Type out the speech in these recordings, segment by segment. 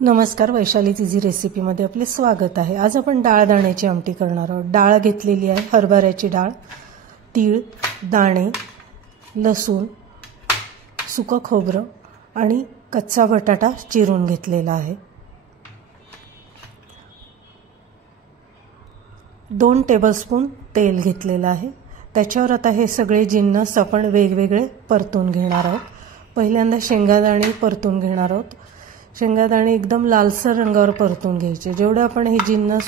नमस्कार, वैशालीज इझी रेसिपीमध्ये आपले स्वागत आहे। आज आपण डाळ दाण्याची आमटी करणार आहोत। डाळ घेतलेली आहे, हरभऱ्याची डाळ, तीळ, दाणे, लसूण, सुकं खोबरं आणि कच्चा बटाटा चिरून घेतलेला आहे। 2 टेबलस्पून तेल घेतलेलं आहे। त्याच्यावर आता हे सगळे जिन्नस आपण वेगवेगळे परतून घेणार आहोत। पहिल्यांदा शेंगादाणे परतून घेणार आहोत। शेंगादाणे एकदम लालसर रंगावर परतून घ्यायचे। जेवढे आपण हे जिन्नस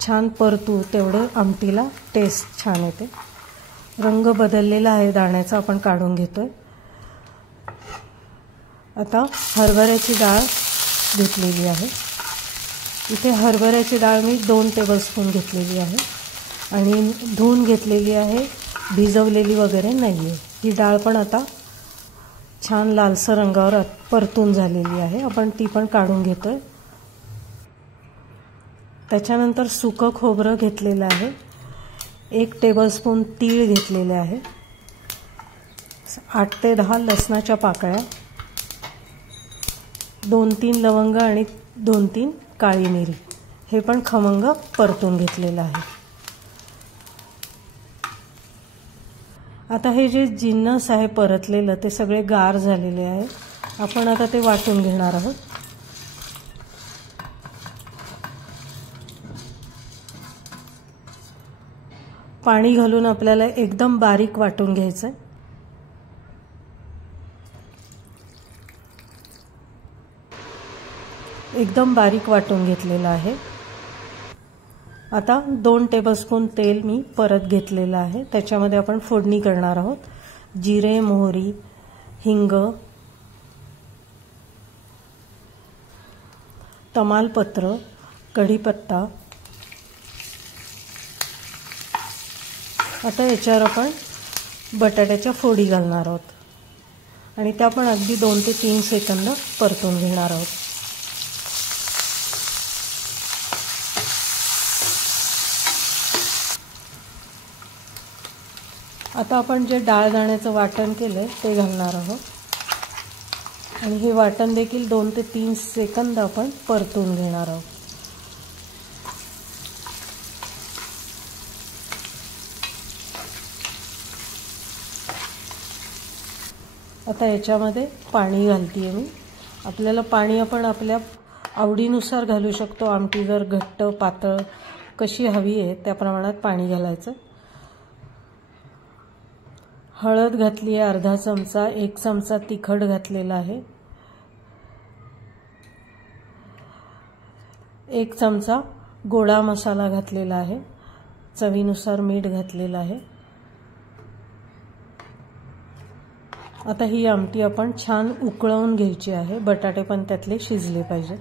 छान परतू तेवढं आमटीला टेस्ट छान येते। रंग बदललेला आहे दाण्याचा, आपण काढून घेतोय। आता हरभऱ्याची डाळ घेतलेली आहे। इथे हरभऱ्याची डाळ मी 2 टेबलस्पून घेतलेली आहे आणि धुवून घेतलेली आहे, भिजवलेली वगैरे नाहीये। ही डाळ पण आता छान लालसर रंगावर परतून झालेली आहे, आपण ती पण काढून घेतोय। त्याच्यानंतर सुकं खोबरं घेतलेलं आहे, 1 टेबलस्पून तीळ घेतलेले आहे, 8 ते 10 लसणाच्या पाकळ्या, 2-3 लवंग आणि 2-3 काळी मिरी, हे पण खमंग परतून घेतलेलं आहे। आता हे जे जिन्नस आहे परतलेलं ते सगळे गार झालेले आहे। आपण आता ते वाटून घेणार आहोत। पाणी घालून आपल्याला एकदम बारीक वाटून घ्यायचं आहे। एकदम बारीक वाटून घेतलेलं आहे। आता 2 टेबलस्पून तेल मी परत घेतलेलं आहे। त्याच्यामध्ये आपण फोडणी करणार आहोत। जिरे, मोहरी, हिंग, तमालपत्र, कढीपत्ता। आता याच्यावर आपण बटाट्याच्या फोडी घालणार आहोत आणि त्या पण अगदी 2 ते 3 सेकंद परतून घेणार आहोत। आता आपण जे डाळ दाण्याचं वाटण केलंय ते घालणार आहोत आणि हे वाटण देखील 2 ते 3 सेकंद आपण परतून घेणार आहोत। आता याच्यामध्ये पाणी घालतेय मी। आपल्याला पाणी आपण आपल्या आवडीनुसार घालू शकतो। आमटी जर घट्ट पातळ कशी हवी आहे त्या प्रमाणात पाणी घालायचं। हळद घातली आहे अर्धा चमचा, 1 चमचा तिखट घातलेला आहे, 1 चमचा गोडा मसाला घातलेला आहे, चवीनुसार मीठ घातलेलं आहे। आता ही आमटी आपण छान उकळवून घ्यायची आहे, बटाटे पण त्यातले शिजले पाहिजे।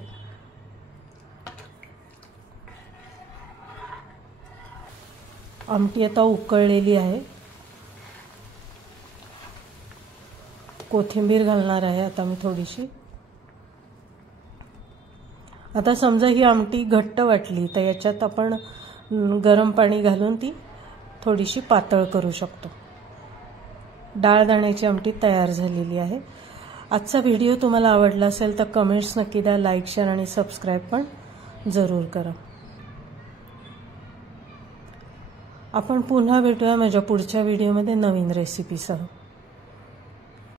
आमटी आता उकळलेली आहे। कोथिंबीर घालणार आहे आता मी थोडीशी। आता समजा ही आमटी घट्ट वाटली तर याच्यात आपण गरम पाणी घालून ती थोडीशी पातळ करू शकतो। डाळ दाण्याची आमटी तयार झालेली आहे। आजचा व्हिडिओ तुम्हाला आवडला असेल तर कमेंट्स नक्की द्या, लाईक, शेअर आणि सबस्क्राईब पण जरूर करा। आपण पुन्हा भेटूया माझ्या पुढच्या व्हिडिओमध्ये नवीन रेसिपीसह।